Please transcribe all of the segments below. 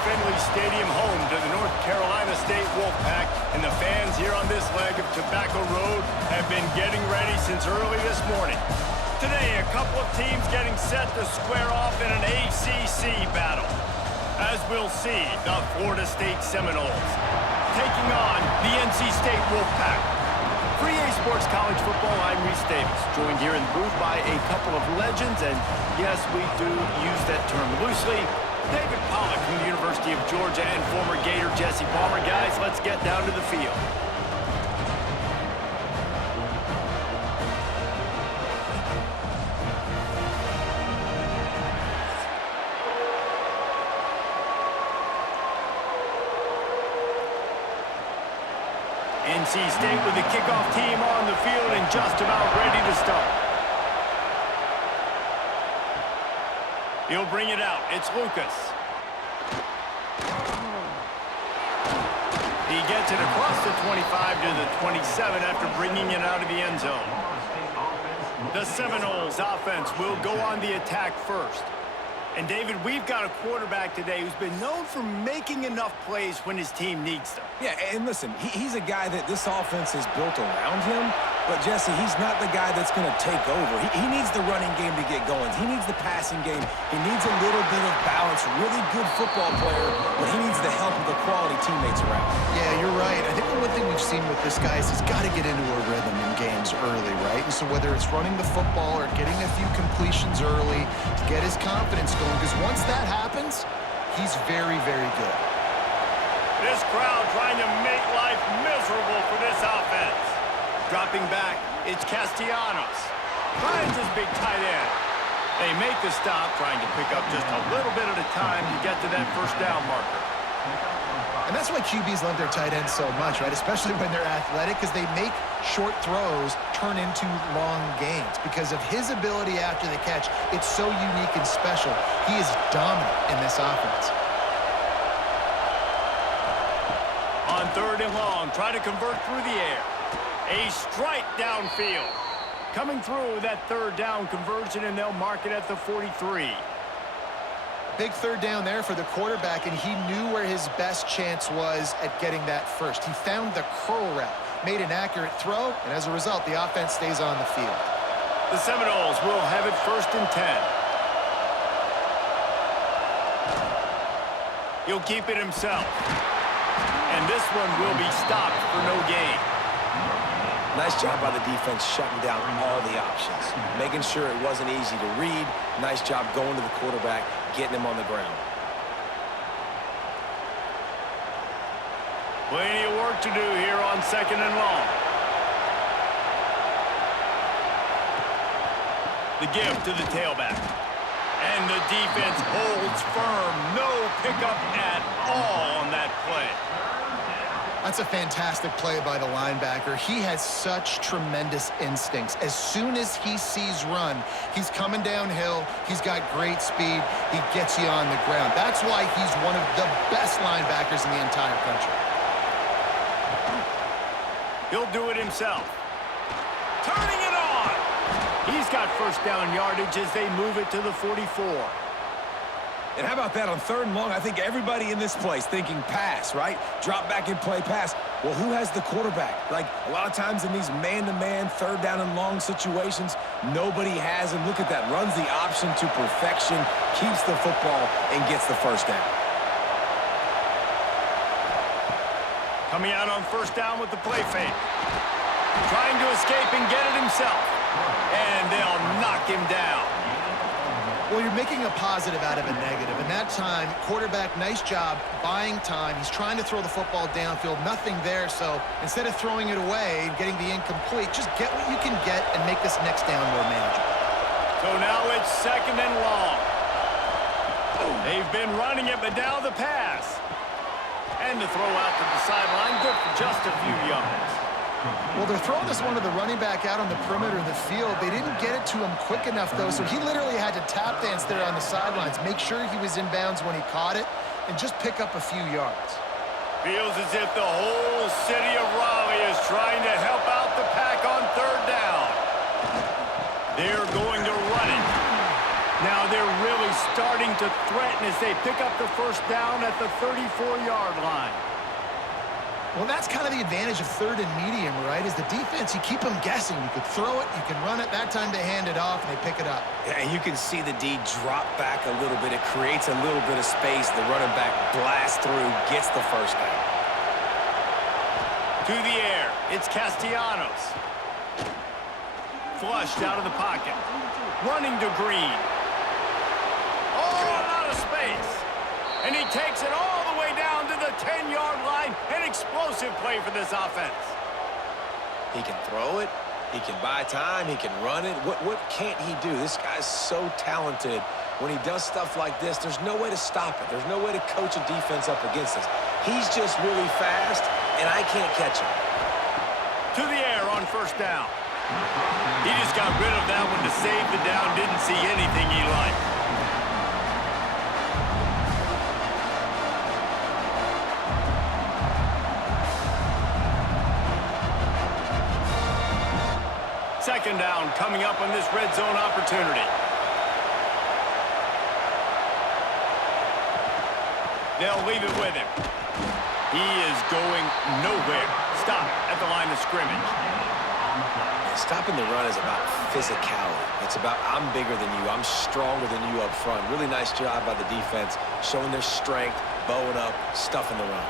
Finley Stadium, home to the North Carolina State Wolfpack, and the fans here on this leg of Tobacco Road have been getting ready since early this morning. Today, a couple of teams getting set to square off in an ACC battle. As we'll see, the Florida State Seminoles taking on the NC State Wolfpack. For EA Sports College Football, I'm Reese Davis, joined here in the booth by a couple of legends, and yes, we do use that term loosely. David Pollack from the University of Georgia and former Gator Jesse Palmer. Guys, let's get down to the field. NC State with the kickoff team on the field and just about ready to start. He'll bring it out. It's Lucas. He gets it across the 25 to the 27 after bringing it out of the end zone. The Seminoles offense will go on the attack first. And, David, we've got a quarterback today who's been known for making enough plays when his team needs them. Yeah, and listen, he's a guy that this offense is built around him. But, Jesse, he's not the guy that's going to take over. He needs the running game to get going. He needs the passing game. He needs a little bit of balance. Really good football player, but he needs the help of the quality teammates around. Yeah, you're right. I think the one thing we've seen with this guy is he's got to get into a rhythm in games early, right? And so whether it's running the football or getting a few completions early to get his confidence going, because once that happens, he's very, very good. This crowd trying to make life miserable for this offense. Dropping back, it's Castellanos. Finds his big tight end. They make the stop, trying to pick up just a little bit at a time to get to that first down marker. And that's why QBs love their tight ends so much, right? Especially when they're athletic, because they make short throws turn into long gains. Because of his ability after the catch, it's so unique and special. He is dominant in this offense. On third and long, try to convert through the air. A strike downfield. Coming through that third down conversion, and they'll mark it at the 43. Big third down there for the quarterback, and he knew where his best chance was at getting that first. He found the curl route, made an accurate throw, and as a result, the offense stays on the field. The Seminoles will have it 1st and 10. He'll keep it himself. And this one will be stopped for no gain. Nice job by the defense shutting down all the options, making sure it wasn't easy to read. Nice job going to the quarterback, getting him on the ground. Plenty of work to do here on 2nd and long. The give to the tailback. And the defense holds firm. No pickup at all on that play. That's a fantastic play by the linebacker. He has such tremendous instincts. As soon as he sees run, he's coming downhill. He's got great speed. He gets you on the ground. That's why he's one of the best linebackers in the entire country. He'll do it himself. Turning it on. He's got first down yardage as they move it to the 44. And how about that on 3rd and long? I think everybody in this place thinking pass, right? Drop back and play pass. Well, who has the quarterback? Like, a lot of times in these man-to-man, 3rd down and long situations, nobody has him. Look at that. Runs the option to perfection, keeps the football, and gets the first down. Coming out on 1st down with the play fake. Trying to escape and get it himself. And they'll knock him down. Well, you're making a positive out of a negative. And that time, quarterback, nice job buying time. He's trying to throw the football downfield. Nothing there. So instead of throwing it away and getting the incomplete, just get what you can get and make this next down more manageable. So now it's 2nd and long. They've been running it, but now the pass. And the throw out to the sideline, good for just a few yards. Well, they're throwing this one to the running back out on the perimeter of the field. They didn't get it to him quick enough, though, so he literally had to tap dance there on the sidelines, make sure he was in bounds when he caught it, and just pick up a few yards. Feels as if the whole city of Raleigh is trying to help out the pack on 3rd down. They're going to run it. Now they're really starting to threaten as they pick up the first down at the 34-yard line. Well, that's kind of the advantage of third and medium, right? Is the defense, you keep them guessing. You could throw it, you can run it. That time they hand it off, and they pick it up. Yeah, and you can see the D drop back a little bit. It creates a little bit of space. The running back blasts through, gets the first down. To the air, it's Castellanos. Flushed out of the pocket. Running to Green. Oh, out of space. And he takes it all the way down to the 10-yard line. An explosive play for this offense. He can throw it. He can buy time. He can run it. What can't he do? This guy's so talented. When he does stuff like this, there's no way to stop it. There's no way to coach a defense up against us. He's just really fast, and I can't catch him. To the air on first down. He just got rid of that one to save the down. Didn't see anything he liked. Second down coming up on this red zone opportunity. They'll leave it with him. He is going nowhere. Stop at the line of scrimmage. Stopping the run is about physicality. It's about I'm bigger than you. I'm stronger than you up front. Really nice job by the defense, showing their strength, bowing up, stuffing the run.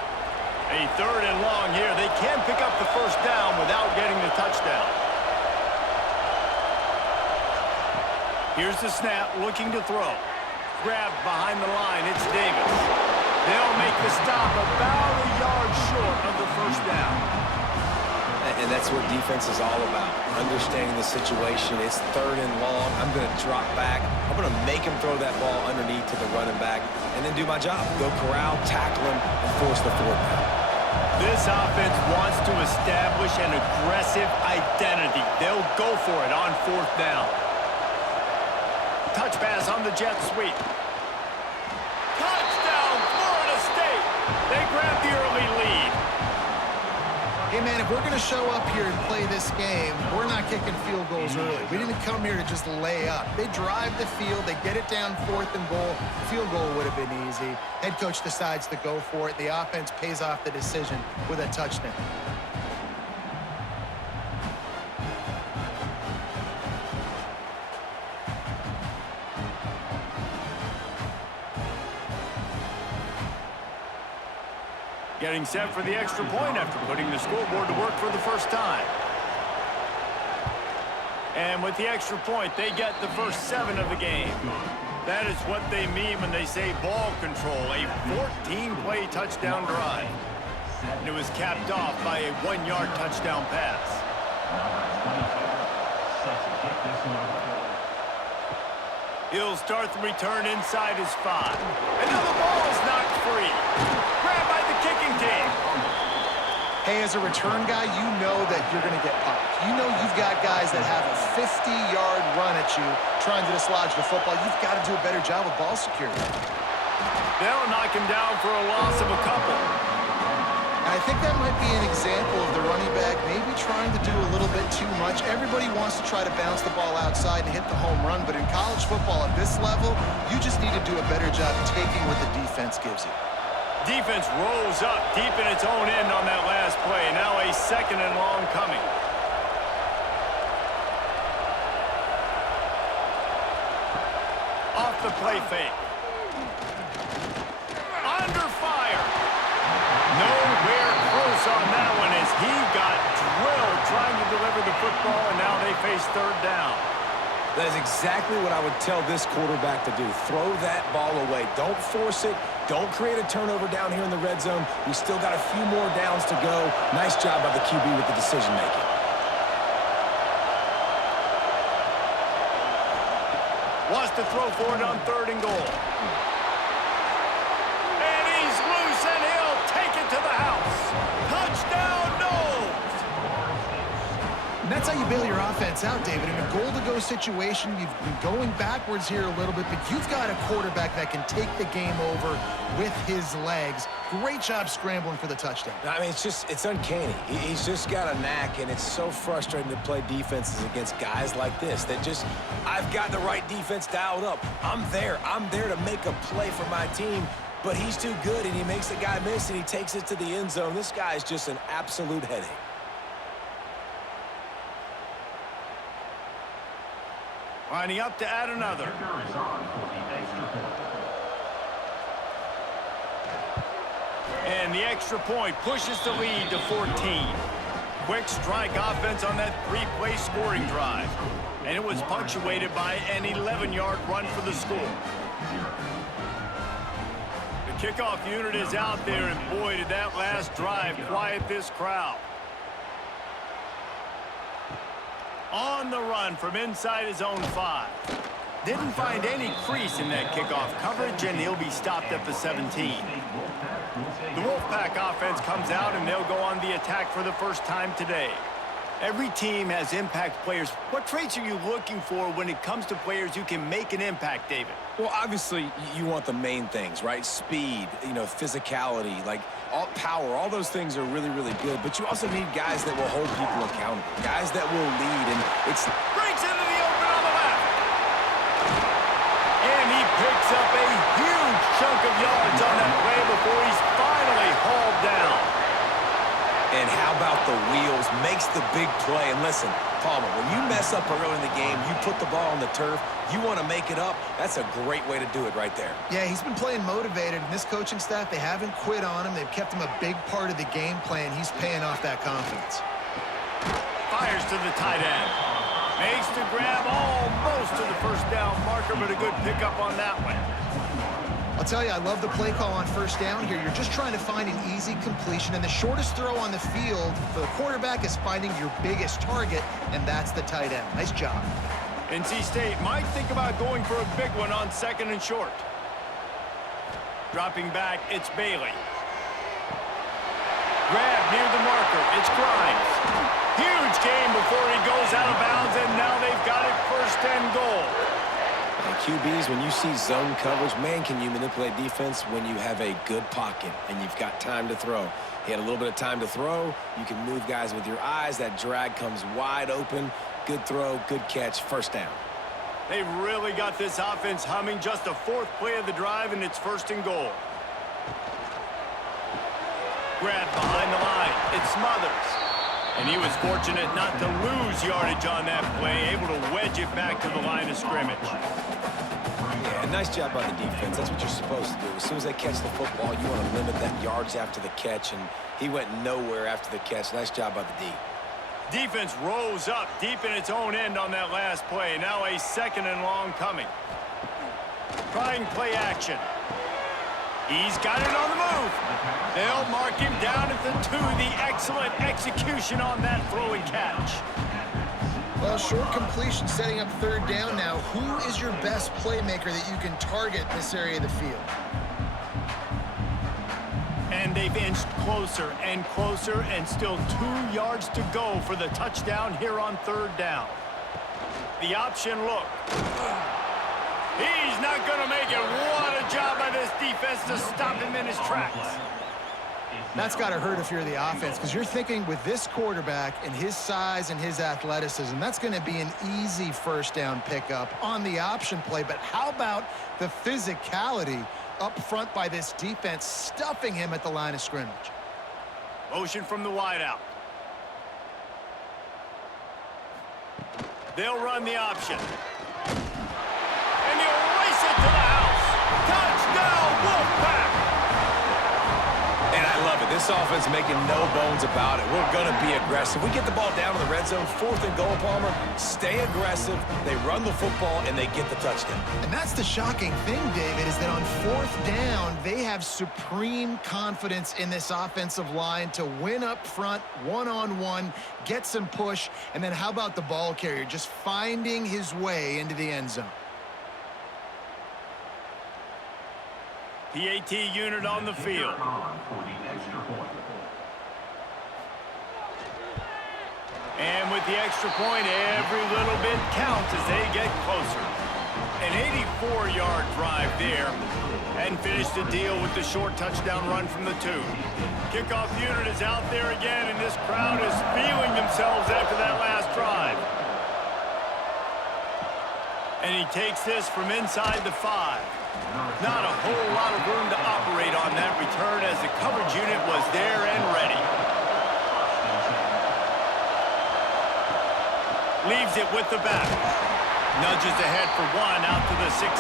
A third and long here. They can pick up the first down without getting the touchdown. Here's the snap, looking to throw. Grabbed behind the line, it's Davis. They'll make the stop about a yard short of the first down. And that's what defense is all about, understanding the situation. It's third and long. I'm going to drop back. I'm going to make him throw that ball underneath to the running back and then do my job. Go corral, tackle him, and force the fourth down. This offense wants to establish an aggressive identity. They'll go for it on fourth down. Touch pass on the jet sweep. Touchdown, Florida State. They grab the early lead. Hey, man, if we're going to show up here and play this game, we're not kicking field goals early. We didn't come here to just lay up. They drive the field. They get it down fourth and goal. Field goal would have been easy. Head coach decides to go for it. The offense pays off the decision with a touchdown. Getting set for the extra point after putting the scoreboard to work for the first time. And with the extra point, they get the first 7 of the game. That is what they mean when they say ball control, a 14-play touchdown drive. And it was capped off by a 1-yard touchdown pass. He'll start the return inside his 5. And now the ball is knocked free. Grabbed by the kicking team. Hey, as a return guy, you know that you're going to get popped. You know you've got guys that have a 50-yard run at you trying to dislodge the football. You've got to do a better job of ball security. They'll knock him down for a loss of a couple. And I think that might be an example of the running back maybe trying to do a little bit too much. Everybody wants to try to bounce the ball outside and hit the home run, but in college football at this level, you just need to do a better job taking what the defense gives you. Defense rolls up deep in its own end on that last play. Now a second and long coming. Off the play fake. Under fire. Nowhere close on that one as he got drilled trying to deliver the football, and now they face third down. That is exactly what I would tell this quarterback to do. Throw that ball away. Don't force it. Don't create a turnover down here in the red zone. We still got a few more downs to go. Nice job by the QB with the decision-making. Wants to throw for it on third and goal. And he's loose, and he'll take it to the house. Touchdown, Knowles! And That's how you bail your offense out, David. In a goal-to-go situation, you've been going backwards here a little bit, but you've got a quarterback that can take the game over with his legs. Great job scrambling for the touchdown. I mean, it's uncanny. He's just got a knack, and it's so frustrating to play defenses against guys like this that just, I've got the right defense dialed up. I'm there to make a play for my team, but he's too good, and he makes the guy miss, and he takes it to the end zone. This guy is just an absolute headache. Lining up to add another. And the extra point pushes the lead to 14. Quick strike offense on that three-play scoring drive. And it was punctuated by an 11-yard run for the score. The kickoff unit is out there, and boy, did that last drive quiet this crowd. On the run from inside his own 5. Didn't find any crease in that kickoff coverage, and he'll be stopped at the 17. The Wolfpack offense comes out, and they'll go on the attack for the first time today. Every team has impact players. What traits are you looking for when it comes to players who can make an impact, David? Well, obviously, you want the main things, right? Speed, physicality, like power. All those things are really, really good. But you also need guys that will hold people accountable, guys that will lead. And it's breaks into the open on the left. And he picks up a huge chunk of yards on that play before he's finally hauled down. And how about the wheels? Makes the big play. And listen, Palmer, when you mess up early in the game, you put the ball on the turf, you want to make it up, that's a great way to do it right there. Yeah, he's been playing motivated, and this coaching staff, they haven't quit on him. They've kept him a big part of the game plan. He's paying off that confidence. Fires to the tight end. Makes the grab almost to the first down marker, but a good pickup on that one. I'll tell you, I love the play call on first down here. You're just trying to find an easy completion, and the shortest throw on the field for the quarterback is finding your biggest target, and that's the tight end. Nice job. NC State might think about going for a big one on 2nd and short. Dropping back, it's Bailey. Grab near the marker, it's Grimes. Huge game before he goes out of bounds, and now they've got it 1st and goal. QBs, when you see zone coverage, man, can you manipulate defense when you have a good pocket and you've got time to throw. He had a little bit of time to throw. You can move guys with your eyes. That drag comes wide open. Good throw, good catch, 1st down. They've really got this offense humming. Just a 4th play of the drive, and it's 1st and goal. Grab behind the line. It's Smothers. And he was fortunate not to lose yardage on that play, able to wedge it back to the line of scrimmage. Yeah, nice job by the defense. That's what you're supposed to do. As soon as they catch the football, you want to limit that yards after the catch, and he went nowhere after the catch. Nice job by the D. Defense rose up deep in its own end on that last play. Now a 2nd and long coming. Trying play action. He's got it on the move. They'll mark him down at the 2. The excellent execution on that throw and catch. Well, short completion setting up 3rd down now. Who is your best playmaker that you can target in this area of the field? And they've inched closer and closer, and still 2 yards to go for the touchdown here on 3rd down. The option look. He's not going to make it. What a job by this defense to stop him in his tracks. That's got to hurt if you're the offense, because you're thinking with this quarterback and his size and his athleticism, that's going to be an easy 1st down pickup on the option play. But how about the physicality up front by this defense, stuffing him at the line of scrimmage? Motion from the wideout. They'll run the option. And he'll race it to the house. Touchdown, Wolfpack! And I love it. This offense making no bones about it. We're going to be aggressive. We get the ball down in the red zone, 4th and goal, Palmer. Stay aggressive. They run the football, and they get the touchdown. And that's the shocking thing, David, is that on 4th down, they have supreme confidence in this offensive line to win up front, one-on-one, get some push, and then how about the ball carrier just finding his way into the end zone? PAT unit on the field. And with the extra point, every little bit counts as they get closer. An 84-yard drive there, and finished the deal with the short touchdown run from the 2. Kickoff unit is out there again, and this crowd is feeling themselves after that last drive. And he takes this from inside the 5. Not a whole lot of room to operate on that return as the coverage unit was there and ready. Leaves it with the back. Nudges ahead for 1 out to the 16.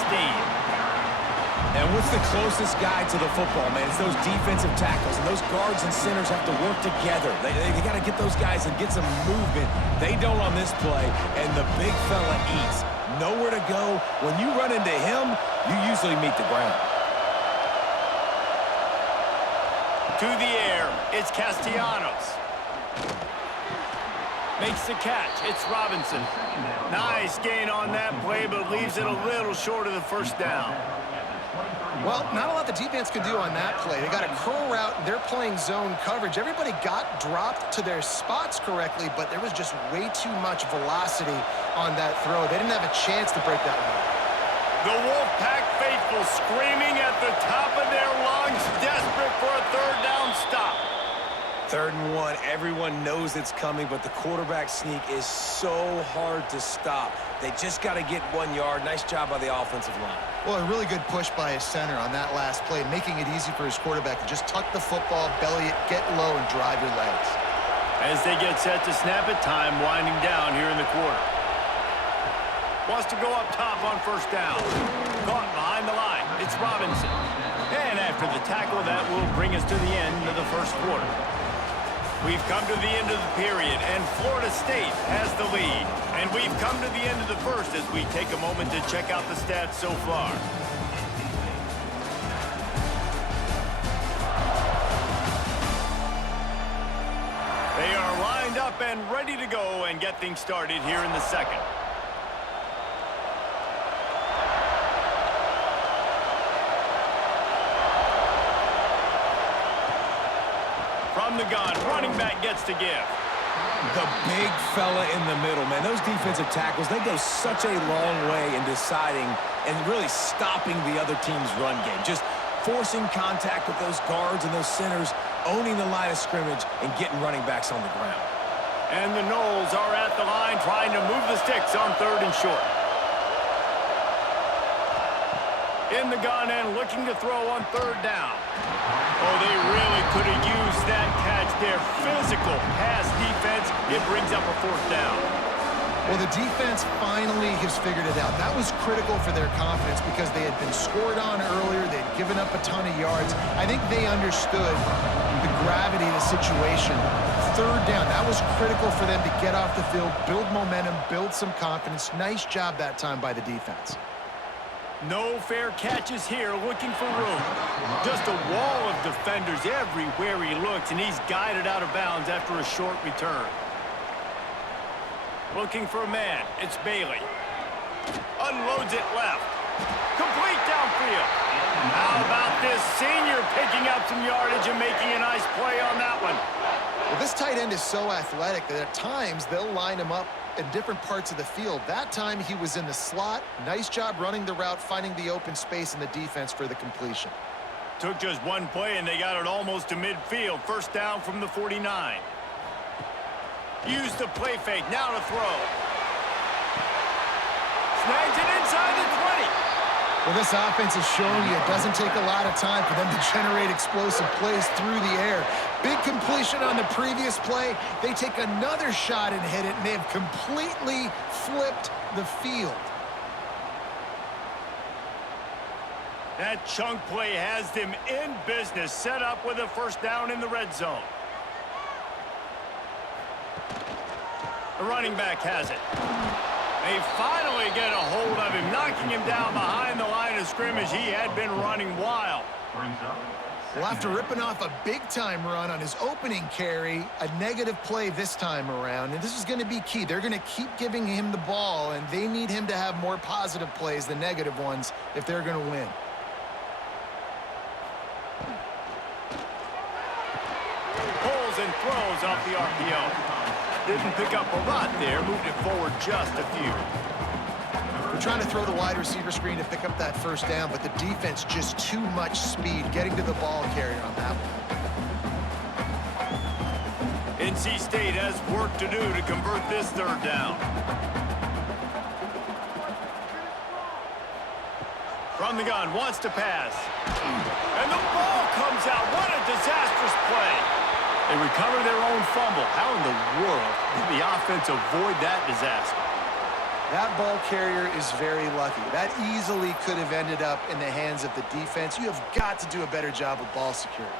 And what's the closest guy to the football, man? It's those defensive tackles, and those guards and centers have to work together. They got to get those guys and get some movement. They don't on this play, and the big fella eats. Nowhere to go. When you run into him, you usually meet the ground. To the air, it's Castellanos. Makes the catch. It's Robinson. Nice gain on that play, but leaves it a little short of the first down. Well, not a lot the defense could do on that play. They got a curl route, and they're playing zone coverage. Everybody got dropped to their spots correctly, but there was just way too much velocity on that throw. They didn't have a chance to break that one. The Wolfpack faithful screaming at the top of their lungs, desperate for a third down stop. 3rd and 1, everyone knows it's coming, but the quarterback sneak is so hard to stop. They just got to get 1 yard. Nice job by the offensive line. Well, a really good push by his center on that last play, making it easy for his quarterback to just tuck the football, belly it, get low, and drive your legs. As they get set to snap it, time winding down here in the quarter. Wants to go up top on first down. Caught behind the line. It's Robinson. And after the tackle, that will bring us to the end of the first quarter. We've come to the end of the period, and Florida State has the lead. And we've come to the end of the first as we take a moment to check out the stats so far. They are lined up and ready to go and get things started here in the second. From the gun, running back gets to give. The big fella in the middle, man. Those defensive tackles, they go such a long way in deciding and really stopping the other team's run game. Just forcing contact with those guards and those centers, owning the line of scrimmage, and getting running backs on the ground. And the Noles are at the line trying to move the sticks on 3rd and short. In the gun and looking to throw on 3rd down. Oh, they really could have used that catch there. Physical pass defense. It brings up a 4th down. Well, the defense finally has figured it out. That was critical for their confidence because they had been scored on earlier. They'd given up a ton of yards. I think they understood the gravity of the situation. 3rd down, that was critical for them to get off the field, build momentum, build some confidence. Nice job that time by the defense. No fair catches here, looking for room. Just a wall of defenders everywhere he looks, and he's guided out of bounds after a short return. Looking for a man, it's Bailey. Unloads it left. Complete downfield. How about this senior picking up some yardage and making a nice play on that one? Well, this tight end is so athletic that at times they'll line him up in different parts of the field. That time he was in the slot. Nice job running the route, finding the open space in the defense for the completion. Took just one play and they got it almost to midfield. 1st down from the 49. Use the play fake, now to throw. Snags it inside the 20. Well, this offense is showing you it doesn't take a lot of time for them to generate explosive plays through the air. Big completion on the previous play. They take another shot and hit it, and they have completely flipped the field. That chunk play has them in business, set up with a 1st down in the red zone. The running back has it. They finally get a hold of him, knocking him down behind the line of scrimmage. He had been running wild. Well, after ripping off a big-time run on his opening carry, a negative play this time around, and this is going to be key. They're going to keep giving him the ball, and they need him to have more positive plays than negative ones if they're going to win. Hold rolls and throws off the RPO. Didn't pick up a lot there, moved it forward just a few. We're trying to throw the wide receiver screen to pick up that first down, but the defense just too much speed getting to the ball carrier on that one. NC State has work to do to convert this third down. From the gun, wants to pass. And the ball comes out. What a disastrous play. They recover their own fumble. How in the world did the offense avoid that disaster? That ball carrier is very lucky. That easily could have ended up in the hands of the defense. You have got to do a better job with ball security.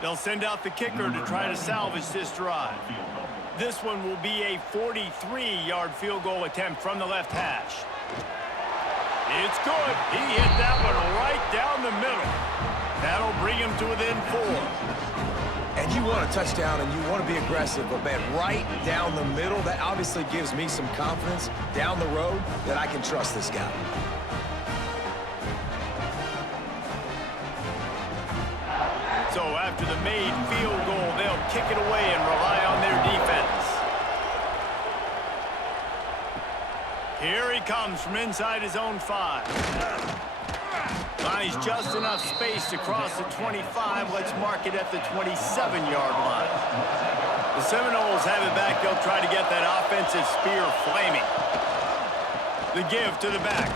They'll send out the kicker to try to salvage this drive. This one will be a 43-yard field goal attempt from the left hash. It's good. He hit that one right down the middle. That'll bring him to within 4. And you want a touchdown and you want to be aggressive, but man, right down the middle, that obviously gives me some confidence down the road that I can trust this guy. So after the made field goal, they'll kick it away and rely on their defense. Here he comes from inside his own 5. Finds just enough space to cross the 25. Let's mark it at the 27-yard line. The Seminoles have it back. They'll try to get that offensive spear flaming. The give to the back.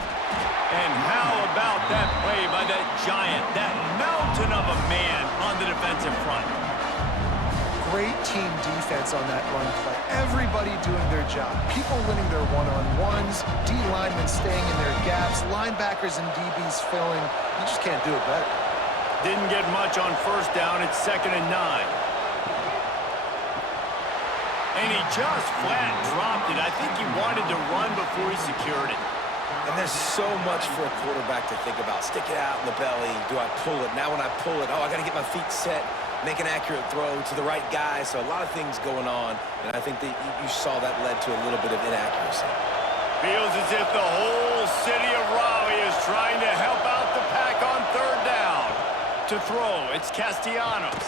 And how about that play by that giant, that mountain of a man on the defensive front? Great team defense on that run play. Everybody doing their job. People winning their one-on-ones, D linemen staying in their gaps, linebackers and DBs filling. You just can't do it better. Didn't get much on first down. It's 2nd and 9. And he just flat dropped it. I think he wanted to run before he secured it. And there's so much for a quarterback to think about. Stick it out in the belly. Do I pull it? Now when I pull it, I got to get my feet set, make an accurate throw to the right guy. So a lot of things going on, and I think that you saw that led to a little bit of inaccuracy. Feels as if the whole city of Raleigh is trying to help out the pack on third down. To throw, it's Castellanos.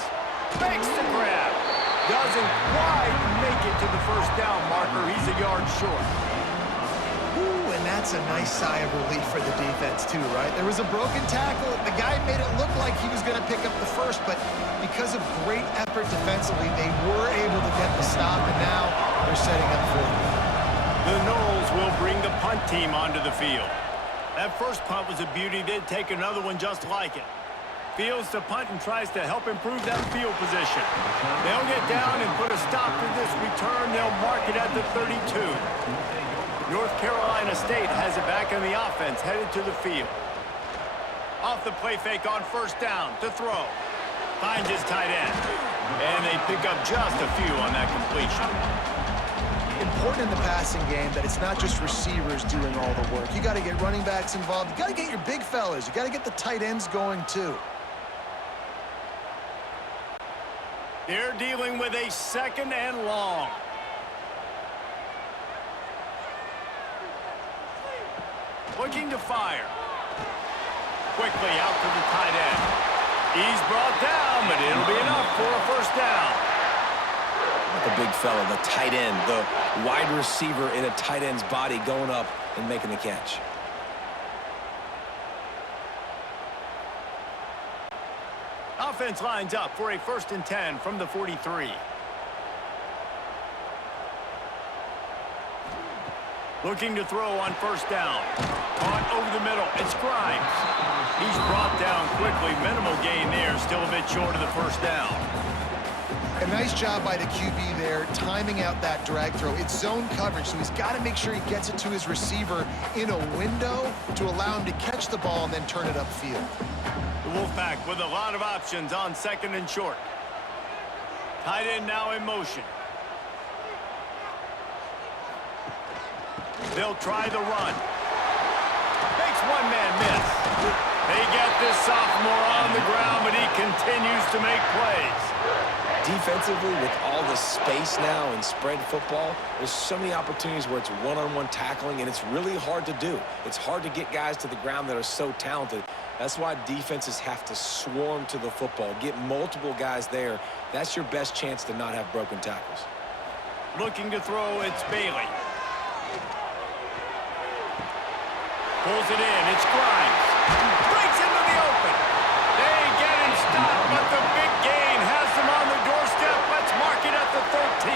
Makes the grab. Doesn't quite make it to the first down marker. He's a yard short. Ooh, and that's a nice sigh of relief for the defense too, right? There was a broken tackle. The guy made it look like he was going to pick up the first, but because of great effort defensively, they were able to get the stop, and now they're setting up for it. The Noles will bring the punt team onto the field. That first punt was a beauty. They'd take another one just like it. Fields to punt and tries to help improve that field position. They'll get down and put a stop to this return. They'll mark it at the 32. North Carolina State has it back in the offense, headed to the field. Off the play fake on first down to throw. Finds his tight end. And they pick up just a few on that completion. Important in the passing game that it's not just receivers doing all the work. You got to get running backs involved. You got to get your big fellas. You got to get the tight ends going too. They're dealing with a 2nd and long. Looking to fire. Quickly out to the tight end. He's brought down, but it'll be enough for a first down. The big fella, the tight end, the wide receiver in a tight end's body going up and making the catch. Offense lines up for a 1st and 10 from the 43. Looking to throw on first down. Caught over the middle. It's Grimes. He's brought down quickly. Minimal gain there. Still a bit short of the first down. A nice job by the QB there, timing out that drag throw. It's zone coverage, so he's got to make sure he gets it to his receiver in a window to allow him to catch the ball and then turn it upfield. The Wolfpack with a lot of options on 2nd and short. Tight end now in motion. They'll try the run. Makes one man miss. They get this sophomore on the ground, but he continues to make plays. defensively, with all the space now and spread football, there's so many opportunities where it's one-on-one tackling, and it's really hard to do. It's hard to get guys to the ground that are so talented. That's why defenses have to swarm to the football, get multiple guys there. That's your best chance to not have broken tackles. Looking to throw, it's Bailey. Pulls it in, it's Grimes. Breaks into the open. They get him stopped, but the big gain has them on the doorstep. Let's mark it at the 13.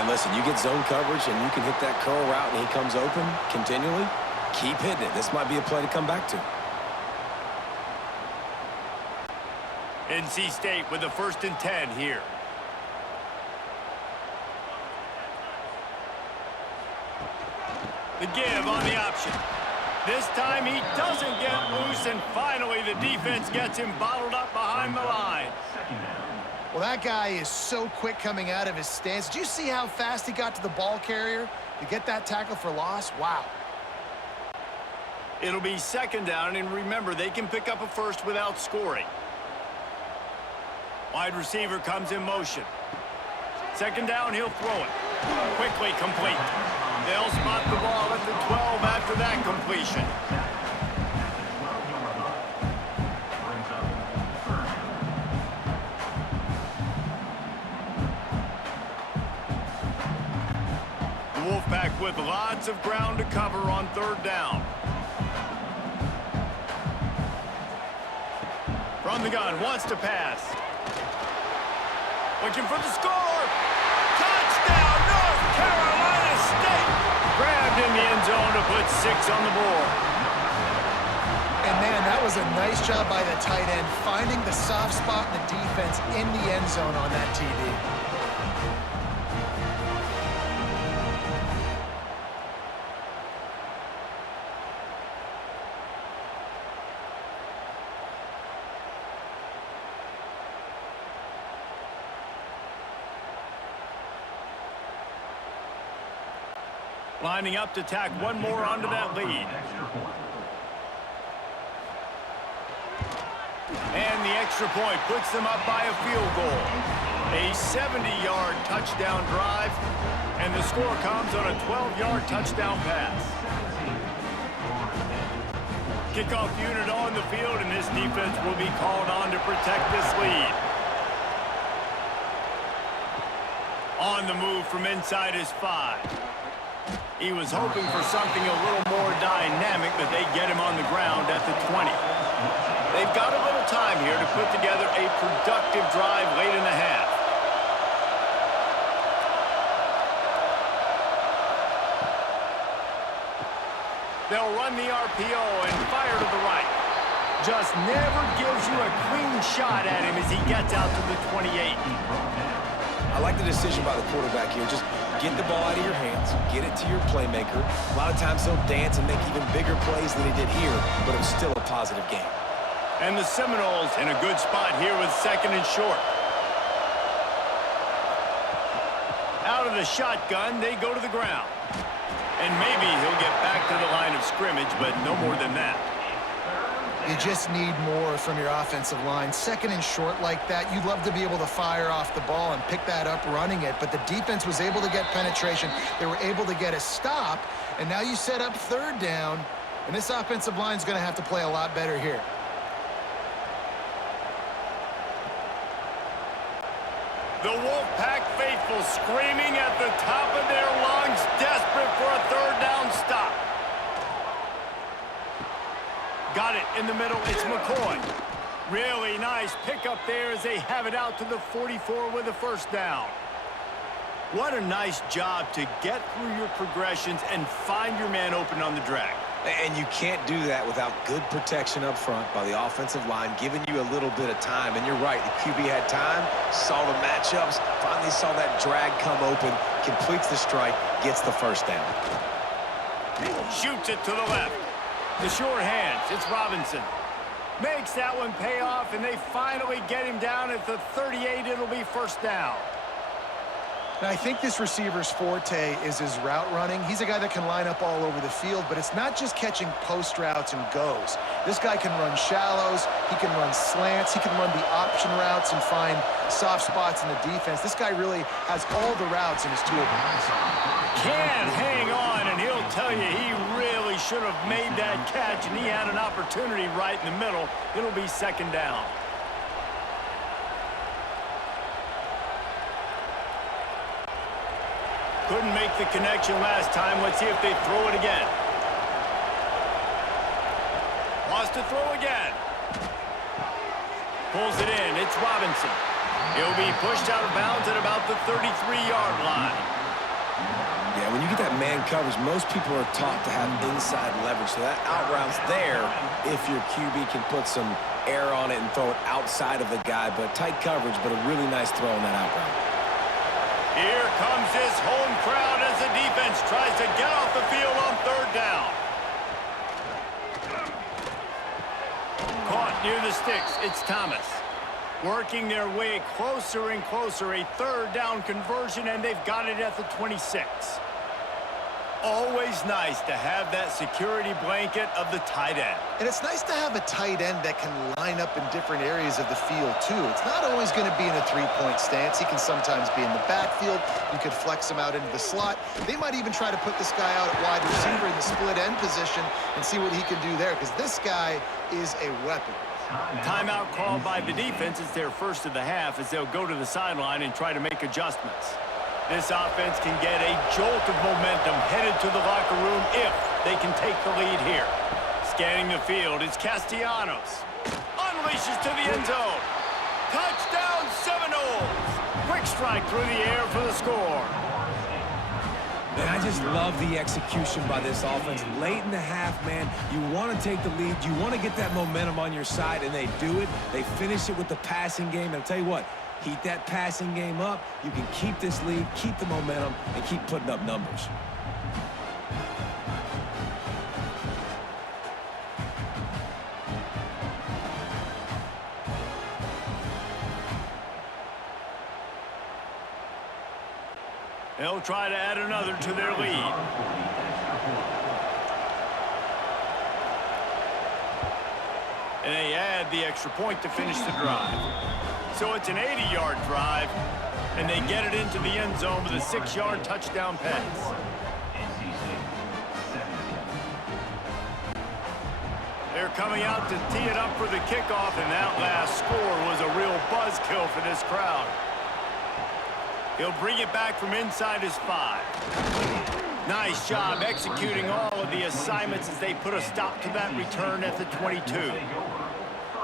And listen, you get zone coverage and you can hit that curl route and he comes open continually. Keep hitting it. This might be a play to come back to. NC State with the 1st and 10 here. The give on the option. This time he doesn't get loose, and finally the defense gets him bottled up behind the line. Well, that guy is so quick coming out of his stance. Did you see how fast he got to the ball carrier to get that tackle for loss? Wow. It'll be 2nd down, and remember, they can pick up a first without scoring. Wide receiver comes in motion. 2nd down, he'll throw it. Quickly complete. They'll spot the ball at the 12 after that completion. The Wolfpack with lots of ground to cover on 3rd down. From the gun, wants to pass. Looking for the score. Touchdown, North Carolina State. Grabbed in the end zone to put 6 on the board. And man, that was a nice job by the tight end, finding the soft spot in the defense in the end zone on that TV. Lining up to tack one more onto that lead. And the extra point puts them up by a field goal. A 70-yard touchdown drive, and the score comes on a 12-yard touchdown pass. Kickoff unit on the field, and this defense will be called on to protect this lead. On the move from inside his 5. He was hoping for something a little more dynamic, but they get him on the ground at the 20. They've got a little time here to put together a productive drive late in the half. They'll run the RPO and fire to the right. Just never gives you a clean shot at him as he gets out to the 28. I like the decision by the quarterback here. Just get the ball out of your hands, get it to your playmaker. A lot of times he'll dance and make even bigger plays than he did here, but it was still a positive game. And the Seminoles in a good spot here with 2nd and short. Out of the shotgun, they go to the ground. And maybe he'll get back to the line of scrimmage, but no more than that. You just need more from your offensive line. 2nd and short like that, you'd love to be able to fire off the ball and pick that up running it, but the defense was able to get penetration. They were able to get a stop, and now you set up 3rd down, and this offensive line is going to have to play a lot better here. The Wolfpack faithful screaming at the top of their lungs, desperate for a 3rd down stop. Got it in the middle. It's McCoy. Really nice pickup there as they have it out to the 44 with a 1st down. What a nice job to get through your progressions and find your man open on the drag. And you can't do that without good protection up front by the offensive line, giving you a little bit of time. And you're right, the QB had time, saw the matchups, finally saw that drag come open, completes the strike, gets the 1st down. Shoots it to the left. The short hands, it's Robinson. Makes that one pay off, and they finally get him down at the 38. It'll be 1st down. And I think this receiver's forte is his route running. He's a guy that can line up all over the field, but it's not just catching post routes and goes. This guy can run shallows, he can run slants, he can run the option routes and find soft spots in the defense. This guy really has all the routes in his toolbox. Can hang on, and he'll tell you he really should have made that catch, and he had an opportunity right in the middle. It'll be second down. Couldn't make the connection last time. Let's see if they throw it again. Wants to throw again. Pulls it in. It's Robinson. He'll be pushed out of bounds at about the 33-yard line. Yeah, when you get that man coverage, most people are taught to have inside leverage. So that out route's there if your QB can put some air on it and throw it outside of the guy. But tight coverage, but a really nice throw on that out route. Here comes this home crowd as the defense tries to get off the field on third down. Caught near the sticks. It's Thomas. Working their way closer and closer. A third down conversion, and they've got it at the 26. Always nice to have that security blanket of the tight end. And it's nice to have a tight end that can line up in different areas of the field, too. It's not always going to be in a three-point stance. He can sometimes be in the backfield. You could flex him out into the slot. They might even try to put this guy out at wide receiver in the split end position and see what he can do there, because this guy is a weapon. Timeout called by the defense. It's their first of the half as they'll go to the sideline and try to make adjustments. This offense can get a jolt of momentum headed to the locker room if they can take the lead here. Scanning the field, it's Castellanos. Unleashes to the end zone. Touchdown Seminoles! Quick strike through the air for the score. Man, I just love the execution by this offense. Late in the half, man, you want to take the lead. You want to get that momentum on your side, and they do it. They finish it with the passing game. And I'll tell you what, heat that passing game up. You can keep this lead, keep the momentum, and keep putting up numbers. They'll try to add another to their lead. And they add the extra point to finish the drive. So it's an 80-yard drive, and they get it into the end zone with a 6-yard touchdown pass. They're coming out to tee it up for the kickoff, and that last score was a real buzzkill for this crowd. He'll bring it back from inside his 5. Nice job executing all of the assignments as they put a stop to that return at the 22.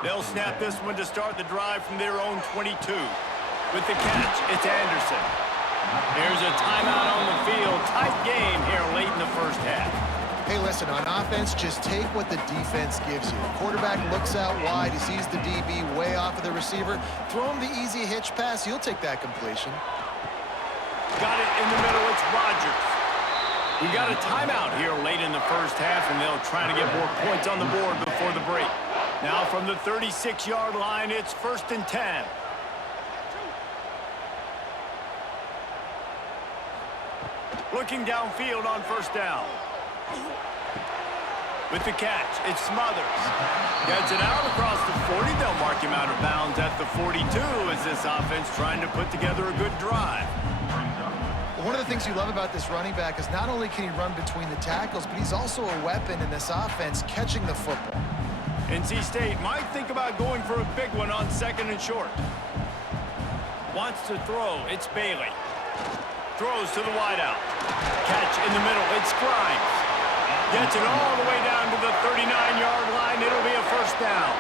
They'll snap this one to start the drive from their own 22. With the catch, it's Anderson. Here's a timeout on the field. Tight game here late in the first half. Hey, listen, on offense, just take what the defense gives you. Quarterback looks out wide. He sees the DB way off of the receiver. Throw him the easy hitch pass. He'll take that completion. Got it in the middle. It's Rodgers. We got a timeout here late in the first half, and they'll try to get more points on the board before the break. Now from the 36-yard line, it's 1st and 10. Looking downfield on first down. With the catch, it's Smothers. Gets it out across the 40. They'll mark him out of bounds at the 42 as this offense trying to put together a good drive. One of the things you love about this running back is not only can he run between the tackles, but he's also a weapon in this offense catching the football. NC State might think about going for a big one on 2nd and short. Wants to throw. It's Bailey. Throws to the wideout. Catch in the middle. It's Grimes. Gets it all the way down to the 39-yard line. It'll be a first down.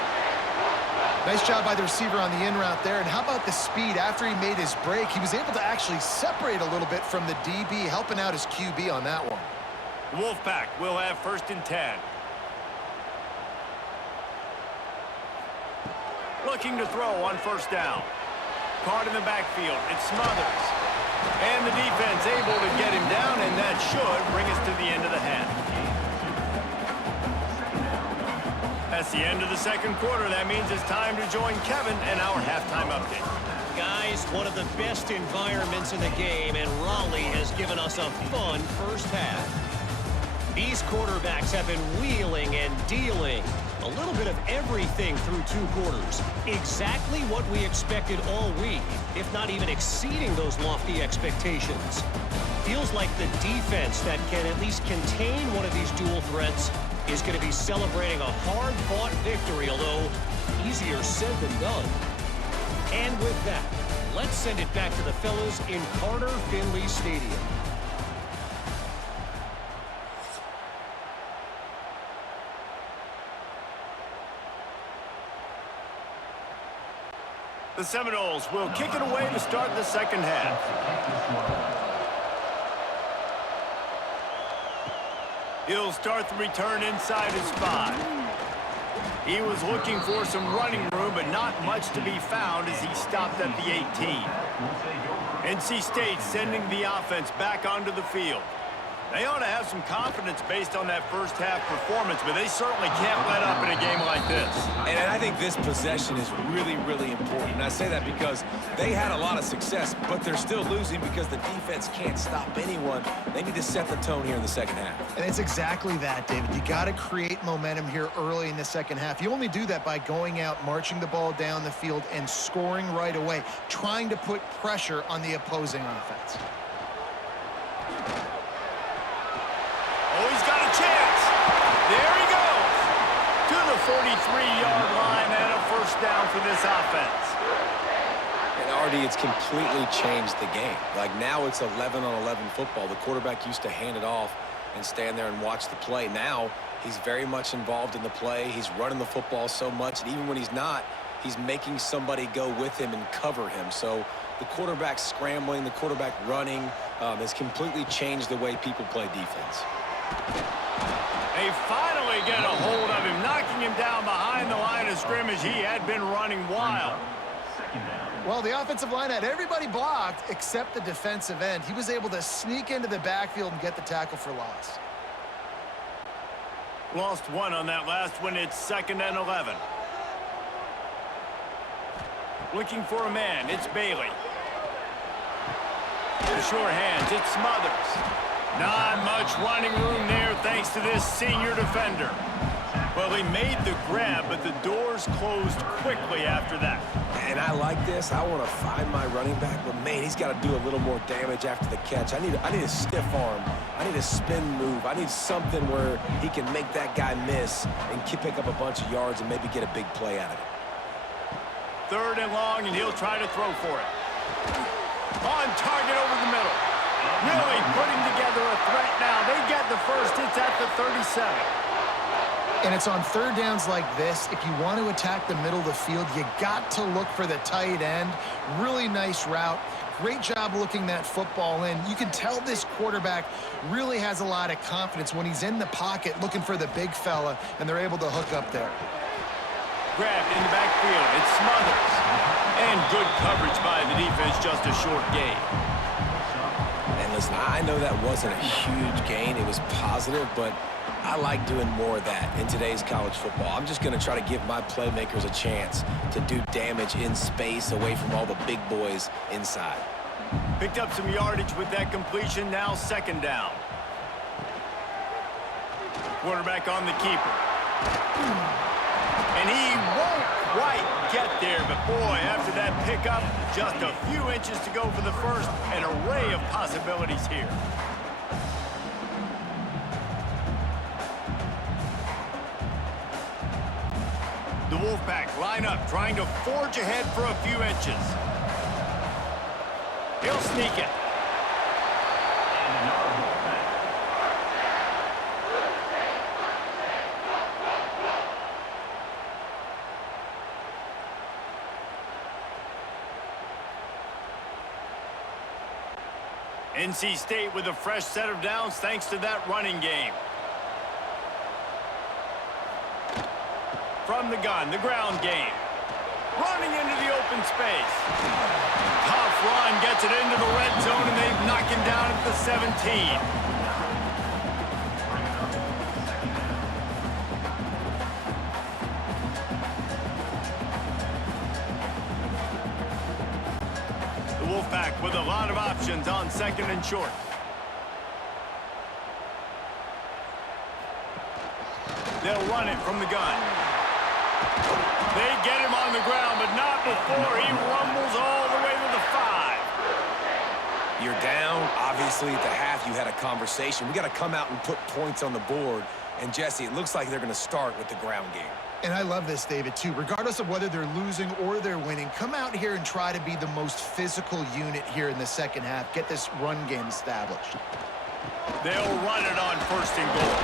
Nice job by the receiver on the in route there. And how about the speed after he made his break? He was able to actually separate a little bit from the DB, helping out his QB on that one. The Wolfpack will have 1st and 10. Looking to throw on first down. Caught in the backfield. It's Smothers. And the defense able to get him down, and that should bring us to the end of the half. That's the end of the second quarter. That means it's time to join Kevin and our halftime update. Guys, One of the best environments in the game, and Raleigh has given us a fun first half. These quarterbacks have been wheeling and dealing. A little bit of everything through 2 quarters. Exactly what we expected all week, if not even exceeding those lofty expectations. Feels like the defense that can at least contain one of these dual threats is going to be celebrating a hard-fought victory, although easier said than done. And with that, let's send it back to the fellas in Carter Finley Stadium. The Seminoles will kick it away to start the second half. He'll start the return inside his 5. He was looking for some running room, but not much to be found as he stopped at the 18. NC State sending the offense back onto the field. They ought to have some confidence based on that first half performance, but they certainly can't let up in a game like this. And I think this possession is really, really important. And I say that because they had a lot of success, but they're still losing because the defense can't stop anyone. They need to set the tone here in the second half. And it's exactly that, David. You got to create momentum here early in the second half. You only do that by going out, marching the ball down the field, and scoring right away, trying to put pressure on the opposing offense. Oh, he's got a chance. There he goes. To the 43-yard line and a first down for this offense. And Artie, it's completely changed the game. Like now it's 11-on-11 football. The quarterback used to hand it off and stand there and watch the play. Now he's very much involved in the play. He's running the football so much, and even when he's not, he's making somebody go with him and cover him. So the quarterback scrambling, the quarterback running has completely changed the way people play defense. They finally get a hold of him, knocking him down behind the line of scrimmage. He had been running wild. Well, the offensive line had everybody blocked except the defensive end. He was able to sneak into the backfield and get the tackle for loss. Lost 1 on that last one. It's 2nd and 11. Looking for a man. It's Bailey. The short hands. It's Smothers. Not much running room there thanks to this senior defender. Well, he made the grab, but the doors closed quickly after that. And I like this. I want to find my running back, but man, he's got to do a little more damage after the catch. I need a stiff arm. I need a spin move. I need something where he can make that guy miss and pick up a bunch of yards and maybe get a big play out of it. 3rd and long, and he'll try to throw for it. On target over the middle. Really putting together a threat now. They get the first. It's at the 37. And it's on 3rd downs like this. If you want to attack the middle of the field, you got to look for the tight end. Really nice route. Great job looking that football in. You can tell this quarterback really has a lot of confidence when he's in the pocket looking for the big fella, and they're able to hook up there. Grabbed in the backfield. It's Smothers. And good coverage by the defense, just a short gain. And listen, I know that wasn't a huge gain. It was positive, but I like doing more of that in today's college football. I'm just going to try to give my playmakers a chance to do damage in space away from all the big boys inside. Picked up some yardage with that completion. Now 2nd down. Quarterback on the keeper. And he won't quite get there, but boy, after that pickup, just a few inches to go for the first. An array of possibilities here. The Wolfpack line up, trying to forge ahead for a few inches. He'll sneak it. NC State with a fresh set of downs thanks to that running game. From the gun, the ground game. Running into the open space. Tough run gets it into the red zone, and they knock him down at the 17. Wolfpack with a lot of options on second and short. They'll run it from the gun. They get him on the ground, but not before he rumbles all the way to the 5. You're down. Obviously, at the half, you had a conversation. We got to come out and put points on the board. And, Jesse, it looks like they're going to start with the ground game. And I love this, David, too. Regardless of whether they're losing or they're winning, come out here and try to be the most physical unit here in the second half. Get this run game established. They'll run it on first and goal.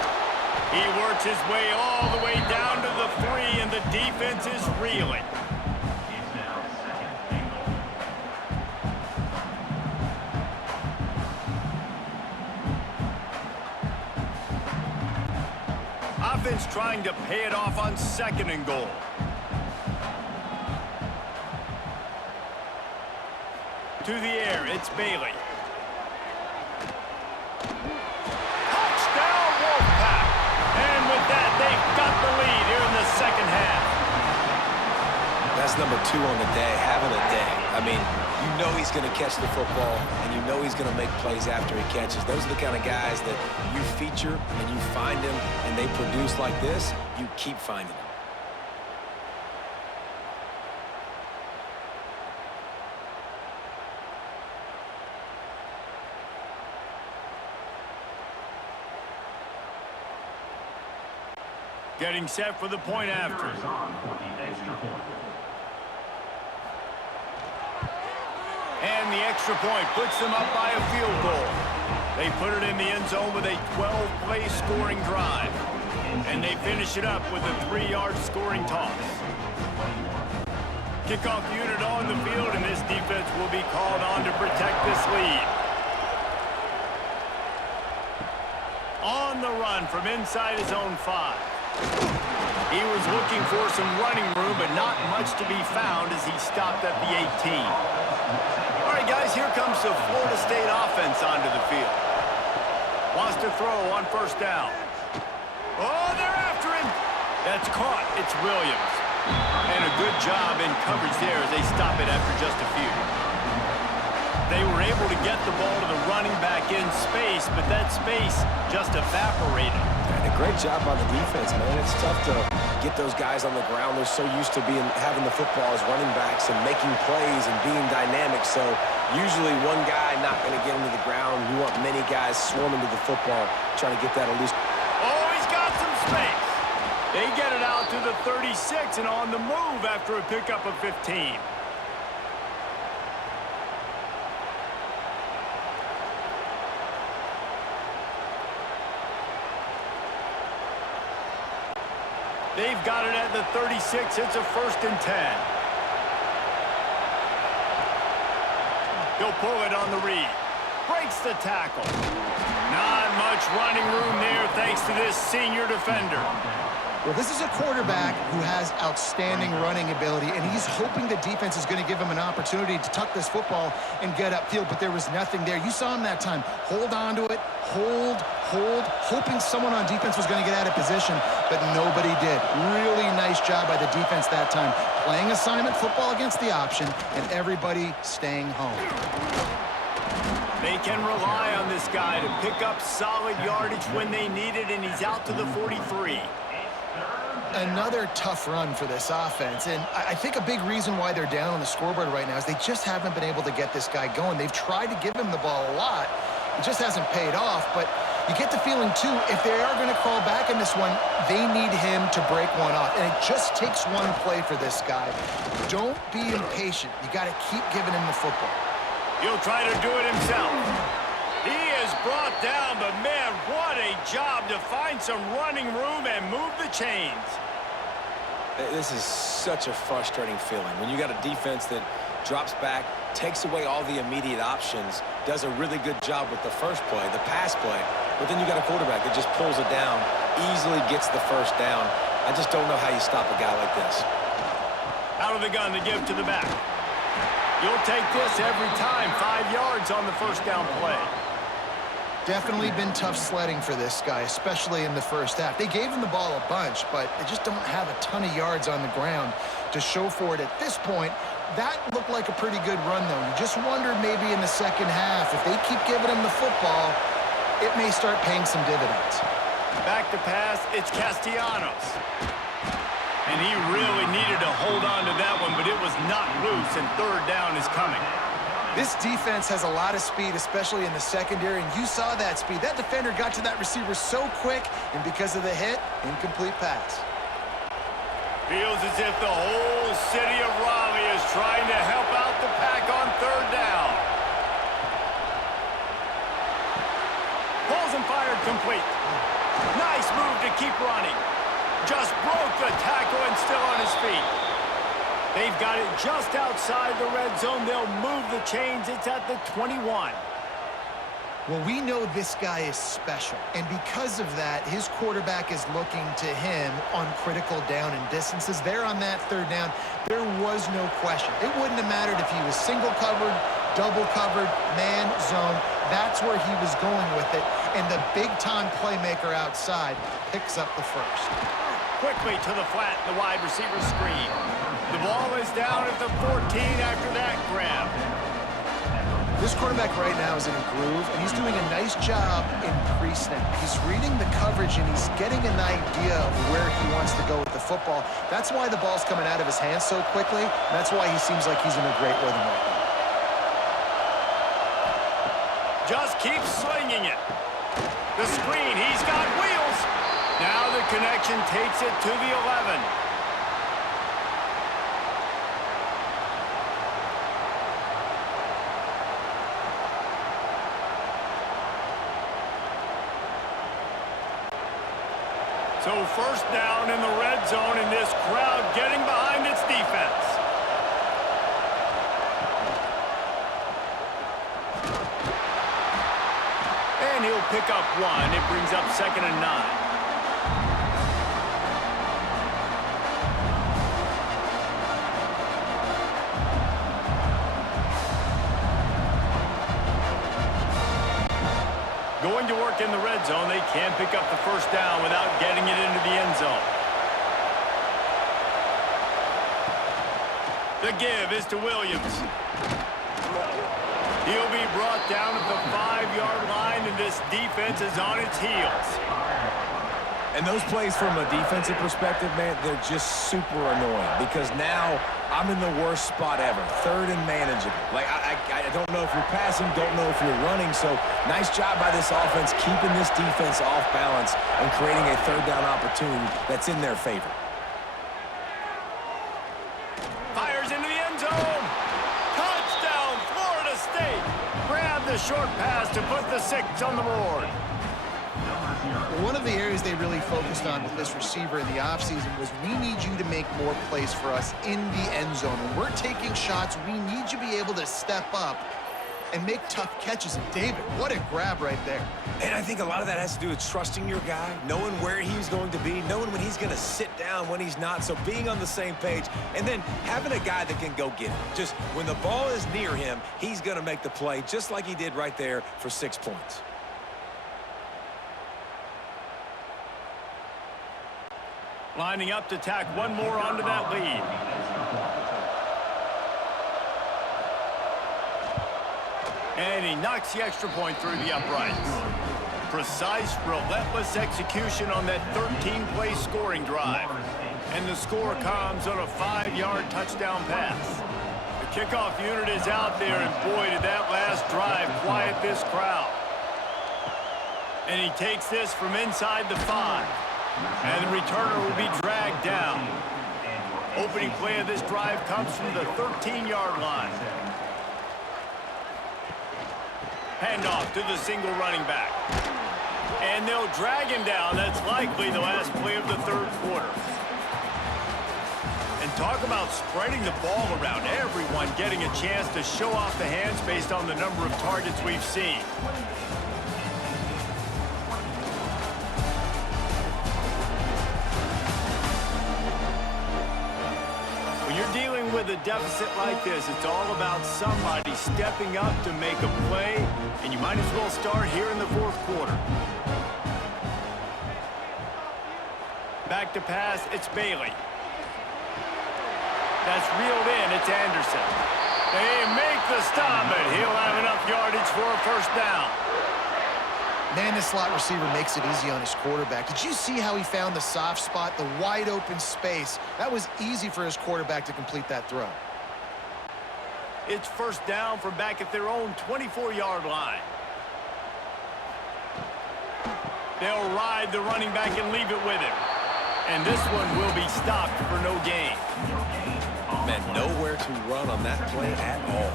He works his way all the way down to the 3, and the defense is reeling. Offense trying to pay it off on second and goal. To the air, it's Bailey. Touchdown, Wolfpack! And with that, they've got the lead here in the second half. That's number 2 on the day, having a day. I mean, you know he's going to catch the football, and you know he's going to make plays after he catches. Those are the kind of guys that you feature and you find them, and they produce like this, you keep finding them. Getting set for the point after. And the extra point puts them up by a field goal. They put it in the end zone with a 12-play scoring drive. And they finish it up with a 3-yard scoring toss. Kickoff unit on the field, and this defense will be called on to protect this lead. On the run from inside his own 5. He was looking for some running room, but not much to be found as he stopped at the 18. All right, guys, here comes the Florida State offense onto the field. Wants to throw on first down. Oh, they're after him. That's caught. It's Williams. And a good job in coverage there as they stop it after just a few. They were able to get the ball to the running back in space, but that space just evaporated. And a great job by the defense, man. It's tough to get those guys on the ground. They're so used to having the football as running backs and making plays and being dynamic. So usually one guy not going to get into the ground. You want many guys swarming to the football, trying to get that loose. Oh, he's got some space. They get it out to the 36 and on the move after a pickup of 15. They've got it at the 36. It's a 1st and 10. He'll pull it on the read. Breaks the tackle. Not much running room there thanks to this senior defender. Well, this is a quarterback who has outstanding running ability, and he's hoping the defense is going to give him an opportunity to tuck this football and get upfield, but there was nothing there. You saw him that time. Hold on to it, hold, hoping someone on defense was going to get out of position, but nobody did. Really nice job by the defense that time. Playing assignment football against the option, and everybody staying home. They can rely on this guy to pick up solid yardage when they need it, and he's out to the 43. Another tough run for this offense, and I think a big reason why they're down on the scoreboard right now is they just haven't been able to get this guy going. They've tried to give him the ball a lot. It just hasn't paid off, but you get the feeling, too, if they are going to crawl back in this one, they need him to break one off, and it just takes one play for this guy. Don't be impatient. You got to keep giving him the football. He'll try to do it himself. He is brought down, but man, what a job to find some running room and move the chains. This is such a frustrating feeling when you got a defense that drops back, takes away all the immediate options, does a really good job with the first play, the pass play, but then you got a quarterback that just pulls it down, easily gets the first down. I just don't know how you stop a guy like this. Out of the gun to give to the back. You'll take this every time. 5 yards on the first down play. Definitely been tough sledding for this guy, especially in the first half. They gave him the ball a bunch, but they just don't have a ton of yards on the ground to show for it at this point That looked like a pretty good run, though. You just wondered maybe in the second half, if they keep giving him the football, it may start paying some dividends. Back to pass, it's Castellanos. And he really needed to hold on to that one, but it was not loose, and third down is coming. This defense has a lot of speed, especially in the secondary, and you saw that speed. That defender got to that receiver so quick, and because of the hit, incomplete pass. Feels as if the whole city of Raleigh is trying to help out the Pack on third down. Pulls and fired complete. Nice move to keep running. Just broke the tackle and still on his feet. They've got it just outside the red zone. They'll move the chains. It's at the 21. Well, we know this guy is special, and because of that, his quarterback is looking to him on critical down and distances. There on that third down, there was no question. It wouldn't have mattered if he was single covered, double covered, man, zone. That's where he was going with it, and the big-time playmaker outside picks up the first. Quickly to the flat, the wide receiver screen. The ball is down at the 14 after that grab. This quarterback right now is in a groove, and he's doing a nice job in pre-snap. He's reading the coverage, and he's getting an idea of where he wants to go with the football. That's why the ball's coming out of his hands so quickly. That's why he seems like he's in a great rhythm right now. Just keeps slinging it. The screen, he's got wheels. Now the connection takes it to the 11. So first down in the red zone, and this crowd getting behind its defense. And he'll pick up one. It brings up 2nd and 9. Going to work in the red zone. They can't pick up the first down without getting it into the end zone. The give is to Williams. He'll be brought down at the 5-yard line, and this defense is on its heels. And those plays from a defensive perspective, man, they're just super annoying because now I'm in the worst spot ever, third and manageable. Like, I don't know if you're passing, don't know if you're running, so nice job by this offense keeping this defense off balance and creating a third down opportunity that's in their favor. Fires into the end zone. Touchdown, Florida State. Grab the short pass to put the 6 on the board. One of the areas they really focused on with this receiver in the offseason was we need you to make more plays for us in the end zone. When we're taking shots, we need you to be able to step up and make tough catches. And David, what a grab right there. And I think a lot of that has to do with trusting your guy, knowing where he's going to be, knowing when he's going to sit down, when he's not, so being on the same page, and then having a guy that can go get it. Just when the ball is near him, he's going to make the play, just like he did right there for 6 points. Lining up to tack one more onto that lead. And he knocks the extra point through the uprights. Precise, relentless execution on that 13-play scoring drive. And the score comes on a 5-yard touchdown pass. The kickoff unit is out there, and boy, did that last drive quiet this crowd. And he takes this from inside the 5. And the returner will be dragged down. Opening play of this drive comes from the 13-yard line. Handoff to the single running back. And they'll drag him down. That's likely the last play of the third quarter. And talk about spreading the ball around. Everyone getting a chance to show off the hands based on the number of targets we've seen. Dealing with a deficit like this, it's all about somebody stepping up to make a play, and you might as well start here in the fourth quarter. Back to pass, it's Bailey. That's reeled in. It's Anderson. They make the stop, but he'll have enough yardage for a first down. Man, this slot receiver makes it easy on his quarterback. Did you see how he found the soft spot, the wide open space? That was easy for his quarterback to complete that throw. It's first down from back at their own 24-yard line. They'll ride the running back and leave it with him. And this one will be stopped for no gain. Man, nowhere to run on that play at all.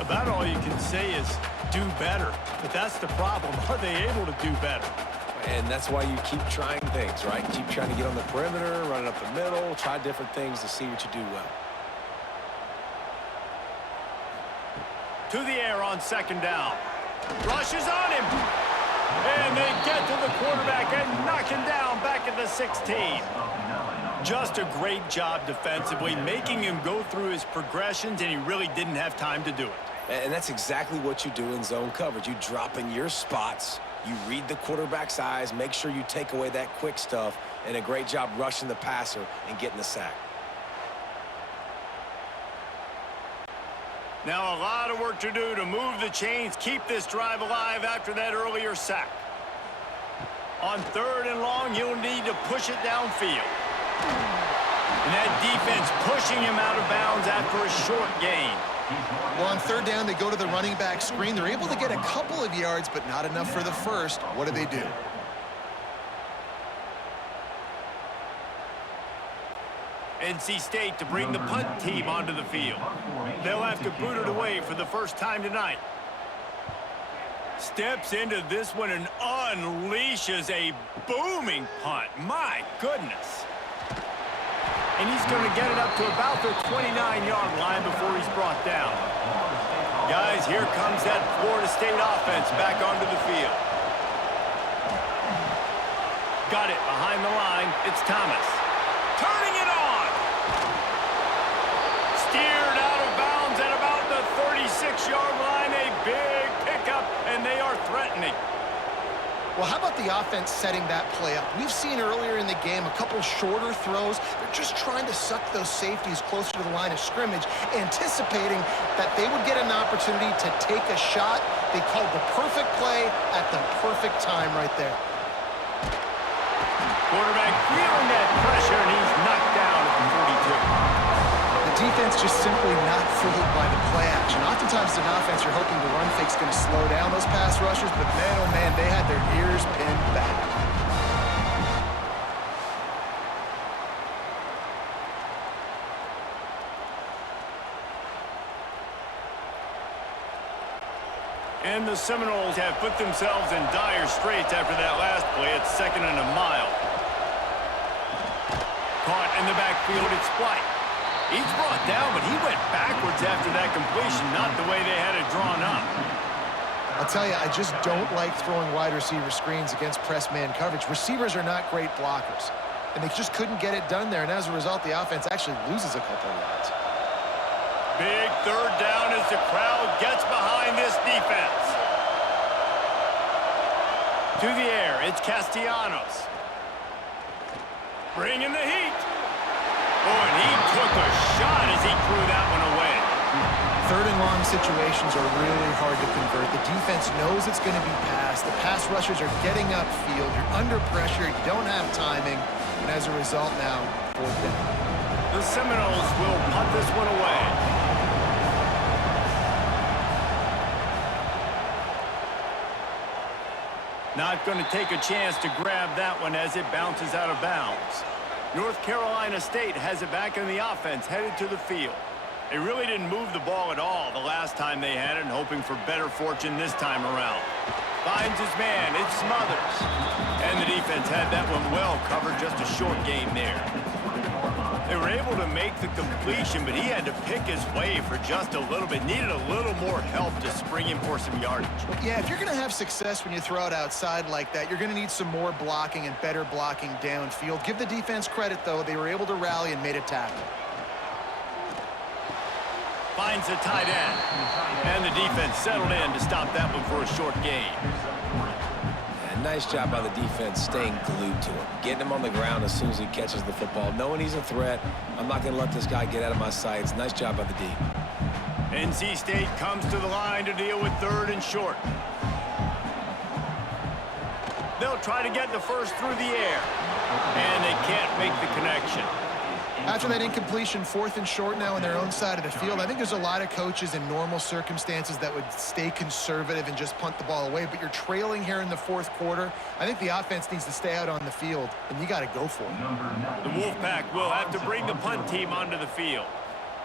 About all you can say is do better. But that's the problem. Are they able to do better? And that's why you keep trying things, right? Keep trying to get on the perimeter, running up the middle, try different things to see what you do well. To the air on second down. Rushes on him. And they get to the quarterback and knock him down back at the 16. Just a great job defensively, making him go through his progressions, and he really didn't have time to do it. And that's exactly what you do in zone coverage. You drop in your spots, you read the quarterback's eyes, make sure you take away that quick stuff, and a great job rushing the passer and getting the sack. Now a lot of work to do to move the chains, keep this drive alive after that earlier sack. On third and long, you'll need to push it downfield. And that defense pushing him out of bounds after a short gain. Well, on third down, they go to the running back screen. They're able to get a couple of yards, but not enough for the first. What do? NC State to bring the punt team onto the field. They'll have to boot it away for the first time tonight. Steps into this one and unleashes a booming punt. My goodness. And he's going to get it up to about the 29-yard line before he's brought down. Guys, here comes that Florida State offense back onto the field. Got it behind the line. It's Thomas. Turning it on. Steered out of bounds at about the 36-yard line. A big pickup, and they are threatening. Well, how about the offense setting that play up? We've seen earlier in the game a couple shorter throws. They're just trying to suck those safeties closer to the line of scrimmage, anticipating that they would get an opportunity to take a shot. They called the perfect play at the perfect time right there. Quarterback feeling that pressure, and he's knocked down at the 42. The defense just simply not fooled by the play action. Oftentimes, an offense, you're hoping the run fake's going to slow down those pass rushers, but man, oh man, they had their ears pinned back. And the Seminoles have put themselves in dire straits after that last play. It's second and a mile. Caught in the backfield, it's Flight. He's brought down, but he went backwards after that completion, not the way they had it drawn up. I'll tell you, I just don't like throwing wide receiver screens against press man coverage. Receivers are not great blockers, and they just couldn't get it done there, and as a result, the offense actually loses a couple of yards. Big third down as the crowd gets behind this defense. To the air, it's Castellanos. Bringing the heat. Oh, and he took a shot as he threw that one away. Third and long situations are really hard to convert. The defense knows it's going to be passed. The pass rushers are getting upfield. You're under pressure. You don't have timing. And as a result now, fourth down. The Seminoles will punt this one away. Not going to take a chance to grab that one as it bounces out of bounds. North Carolina State has it back in the offense, headed to the field. They really didn't move the ball at all the last time they had it, and hoping for better fortune this time around. Finds his man, it's Smothers. And the defense had that one well covered, just a short gain there. They were able to make the completion, but he had to pick his way for just a little bit. Needed a little more help to spring him for some yardage. Yeah, if you're going to have success when you throw it outside like that, you're going to need some more blocking and better blocking downfield. Give the defense credit, though. They were able to rally and made a tackle. Finds the tight end. And the defense settled in to stop that one for a short gain. And nice job by the defense staying glued to him, getting him on the ground as soon as he catches the football, knowing he's a threat. I'm not going to let this guy get out of my sights. Nice job by the D. NC State comes to the line to deal with 3rd and short. They'll try to get the first through the air, and they can't make the connection. After that incompletion, 4th and short now on their own side of the field, I think there's a lot of coaches in normal circumstances that would stay conservative and just punt the ball away, but you're trailing here in the 4th quarter. I think the offense needs to stay out on the field, and you got to go for it. The Wolfpack will have to bring the punt team onto the field.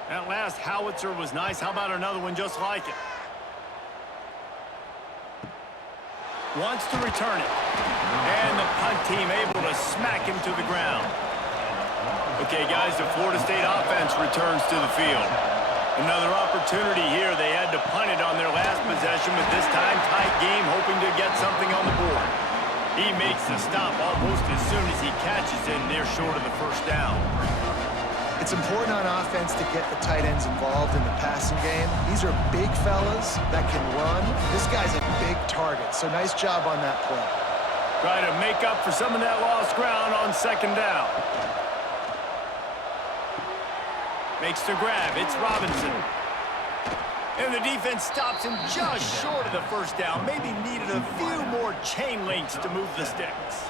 That last howitzer was nice. How about another one just like it? Wants to return it. And the punt team able to smack him to the ground. Okay, guys, the Florida State offense returns to the field. Another opportunity here. They had to punt it on their last possession, but this time tight game, hoping to get something on the board. He makes the stop almost as soon as he catches it, and they're short of the first down. It's important on offense to get the tight ends involved in the passing game. These are big fellas that can run. This guy's a big target, so nice job on that play. Try to make up for some of that lost ground on 2nd down. Makes the grab. It's Robinson. And the defense stops him just short of the first down. Maybe needed a few more chain links to move the sticks.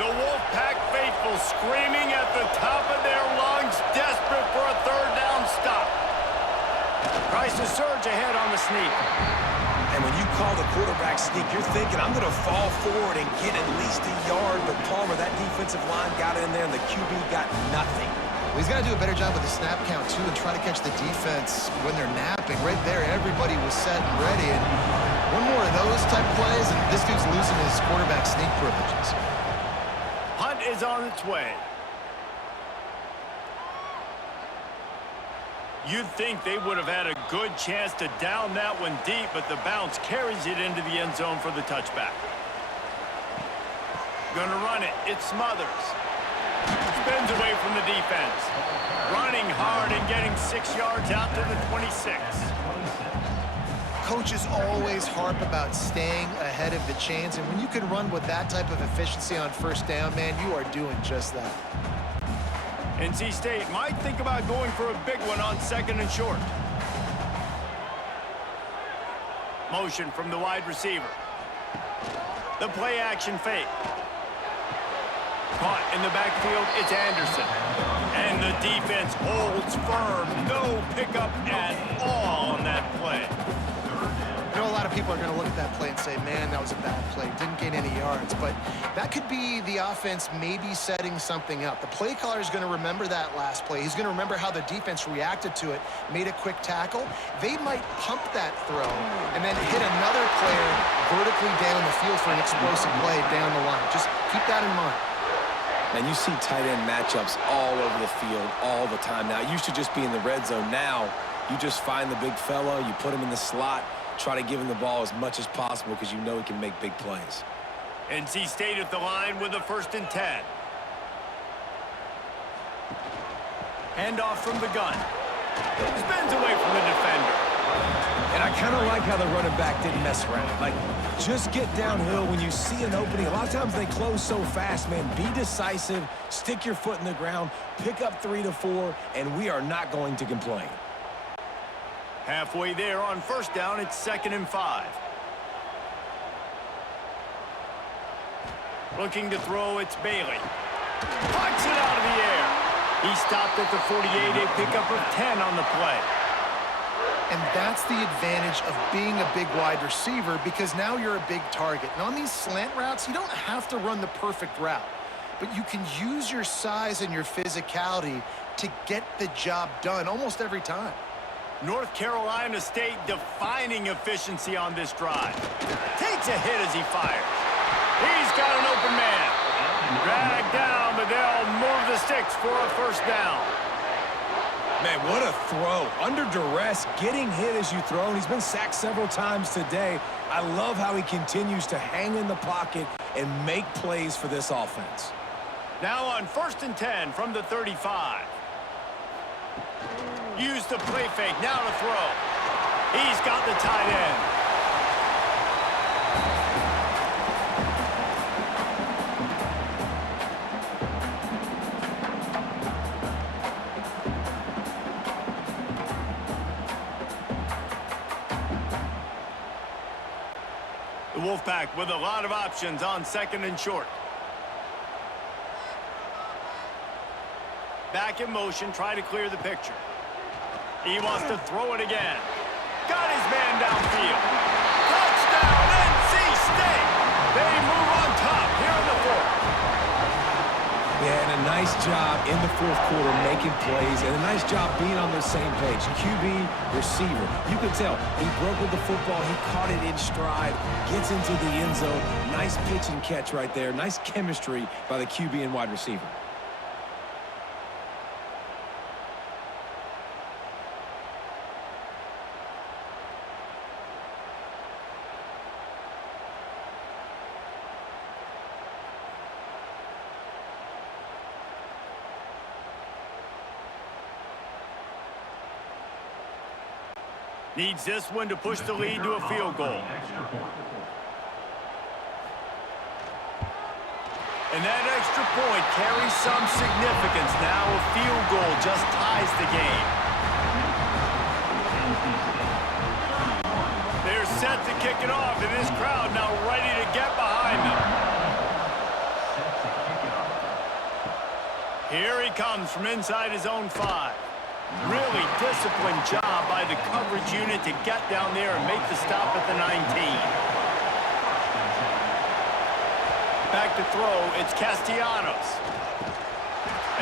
The Wolfpack faithful screaming at the top of their lungs, desperate for a 3rd down stop. Tries to surge ahead on the sneak. And when you call the quarterback sneak, you're thinking, I'm going to fall forward and get at least a yard. But Palmer, that defensive line got in there, and the QB got nothing. Well, he's got to do a better job with the snap count, too, and try to catch the defense when they're napping. Right there, everybody was set and ready. And one more of those type plays, and this dude's losing his quarterback sneak privileges. Hunt is on its way. You'd think they would have had a good chance to down that one deep, but the bounce carries it into the end zone for the touchback. Gonna run it. It's Smothers. Spins away from the defense. Running hard and getting 6 yards out to the 26. Coaches always harp about staying ahead of the chains, and when you can run with that type of efficiency on 1st down, man, you are doing just that. NC State might think about going for a big one on 2nd and short. Motion from the wide receiver. The play action fake. Caught in the backfield, it's Anderson. And the defense holds firm. No pickup at all on that play. I know a lot of people are going to look at that play and say, man, that was a bad play. Didn't gain any yards. But that could be the offense maybe setting something up. The play caller is going to remember that last play. He's going to remember how the defense reacted to it, made a quick tackle. They might pump that throw and then hit another player vertically down the field for an explosive play down the line. Just keep that in mind. And you see tight end matchups all over the field all the time. Now, it used to just be in the red zone. Now, you just find the big fella, you put him in the slot, try to give him the ball as much as possible because you know he can make big plays. NC State at the line with a 1st and 10. Handoff from the gun. Spins away from the defender. And I kind of like how the running back didn't mess around. Like, just get downhill when you see an opening. A lot of times they close so fast, man. Be decisive, stick your foot in the ground, pick up 3 to 4, and we are not going to complain. Halfway there on 1st down, it's 2nd and 5. Looking to throw, it's Bailey. Puncks it out of the air. He stopped at the 48, a pickup of 10 on the play. And that's the advantage of being a big wide receiver, because now you're a big target. And on these slant routes, you don't have to run the perfect route, but you can use your size and your physicality to get the job done almost every time. North Carolina State defining efficiency on this drive. Takes a hit as he fires. He's got an open man. Dragged down, but they'll move the sticks for a 1st down. Man, what a throw. Under duress, getting hit as you throw, and he's been sacked several times today. I love how he continues to hang in the pocket and make plays for this offense. Now on 1st and 10 from the 35. Use the play fake, now to throw. He's got the tight end. The Wolfpack with a lot of options on second and short. Back in motion, try to clear the picture. He wants to throw it again. Got his man downfield. Touchdown, NC State! They move on top here in the fourth. Yeah, and a nice job in the fourth quarter making plays, and a nice job being on the same page. QB, receiver. You can tell he broke with the football. He caught it in stride, gets into the end zone. Nice pitch and catch right there. Nice chemistry by the QB and wide receiver. Needs this one to push the lead to a field goal. And that extra point carries some significance. Now a field goal just ties the game. They're set to kick it off, and this crowd now ready to get behind them. Here he comes from inside his own 5. Really disciplined job by the coverage unit to get down there and make the stop at the 19. Back to throw, it's Castellanos.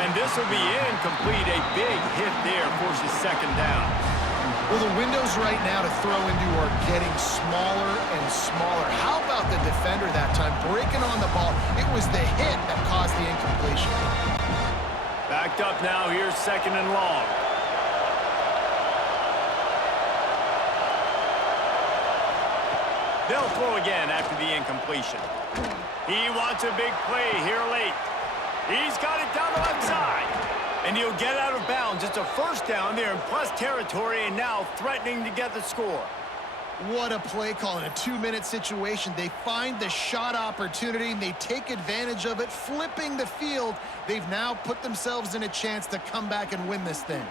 And this will be incomplete. A big hit there forces second down. Well, the windows right now to throw into are getting smaller and smaller. How about the defender that time breaking on the ball? It was the hit that caused the incompletion. Backed up now, here's second and long. They'll throw again after the incompletion. He wants a big play here late. He's got it down the left side. And he'll get out of bounds. It's a first down there in plus territory and now threatening to get the score. What a play call in a 2-minute situation. They find the shot opportunity and they take advantage of it, flipping the field. They've now put themselves in a chance to come back and win this thing.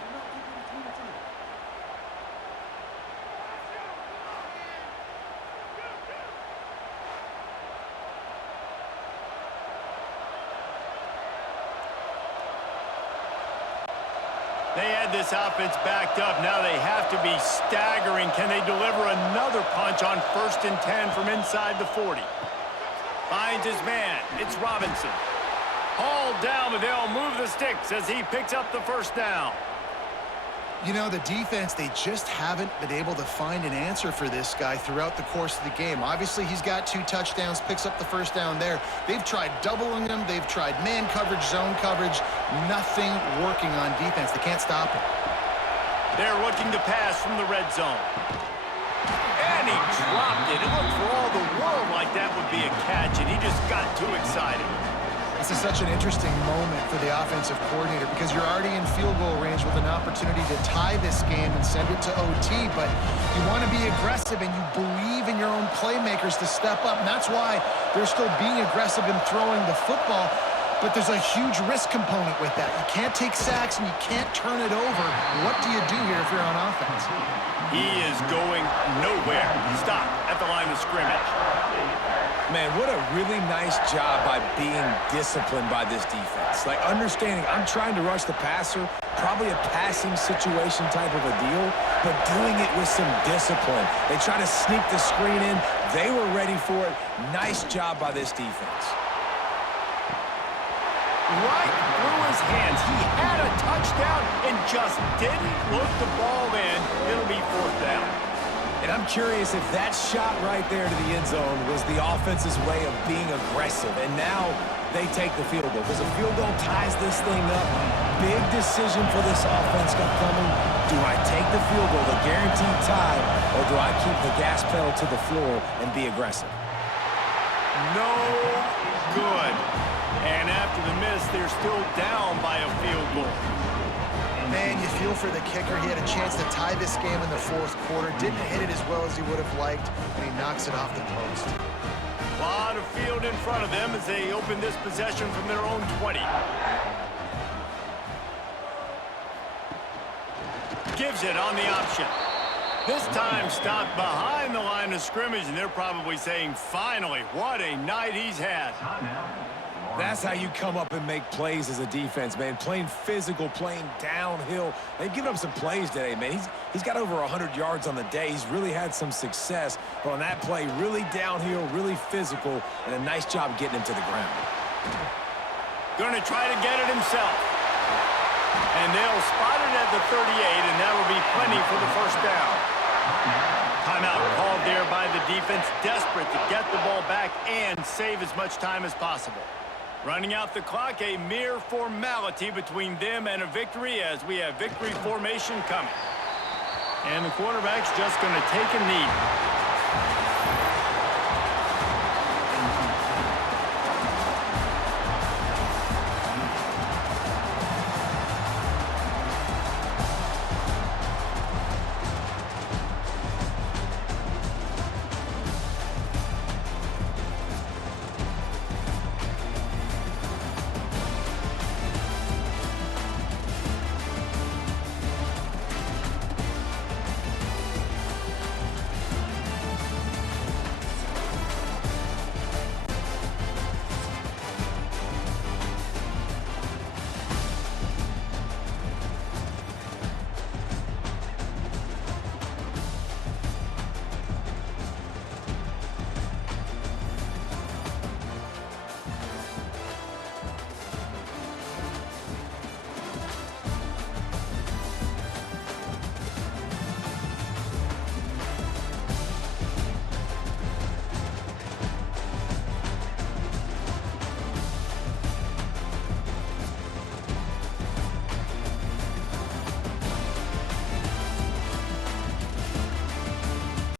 They had this offense backed up. Now they have to be staggering. Can they deliver another punch on 1st and 10 from inside the 40? Finds his man. It's Robinson. Hauled down, but they'll move the sticks as he picks up the first down. You know, the defense, they just haven't been able to find an answer for this guy throughout the course of the game. Obviously, he's got 2 touchdowns, picks up the first down there. They've tried doubling him. They've tried man coverage, zone coverage. Nothing working on defense. They can't stop him. They're looking to pass from the red zone. And he dropped it. It looked for all the world like that would be a catch, and he just got too excited. This is such an interesting moment for the offensive coordinator because you're already in field goal range with an opportunity to tie this game and send it to OT, but you want to be aggressive and you believe in your own playmakers to step up, and that's why they're still being aggressive in throwing the football, but there's a huge risk component with that. You can't take sacks and you can't turn it over. What do you do here if you're on offense? He is going nowhere. Stop at the line of scrimmage. Man, what a really nice job by being disciplined by this defense. Like, understanding I'm trying to rush the passer, probably a passing situation type of a deal, but doing it with some discipline. They try to sneak the screen in. They were ready for it. Nice job by this defense. Right through his hands. He had a touchdown and just didn't look the ball in. It'll be 4th down. And I'm curious if that shot right there to the end zone was the offense's way of being aggressive. And now they take the field goal because a field goal ties this thing up. Big decision for this offense coming. Do I take the field goal, the guaranteed tie, or do I keep the gas pedal to the floor and be aggressive? No good. And after the miss, they're still down by a field goal. Man, you feel for the kicker. He had a chance to tie this game in the fourth quarter. Didn't hit it as well as he would have liked, and he knocks it off the post. A lot of field in front of them as they open this possession from their own 20. Gives it on the option. This time stopped behind the line of scrimmage, and they're probably saying, finally, what a night he's had. That's how you come up and make plays as a defense, man. Playing physical, playing downhill. They've given up some plays today, man. He's got over 100 yards on the day. He's really had some success. But on that play, really downhill, really physical, and a nice job getting him to the ground. Going to try to get it himself. And they'll spot it at the 38, and that will be plenty for the first down. Timeout called there by the defense, desperate to get the ball back and save as much time as possible. Running out the clock, a mere formality between them and a victory as we have victory formation coming. And the quarterback's just going to take a knee.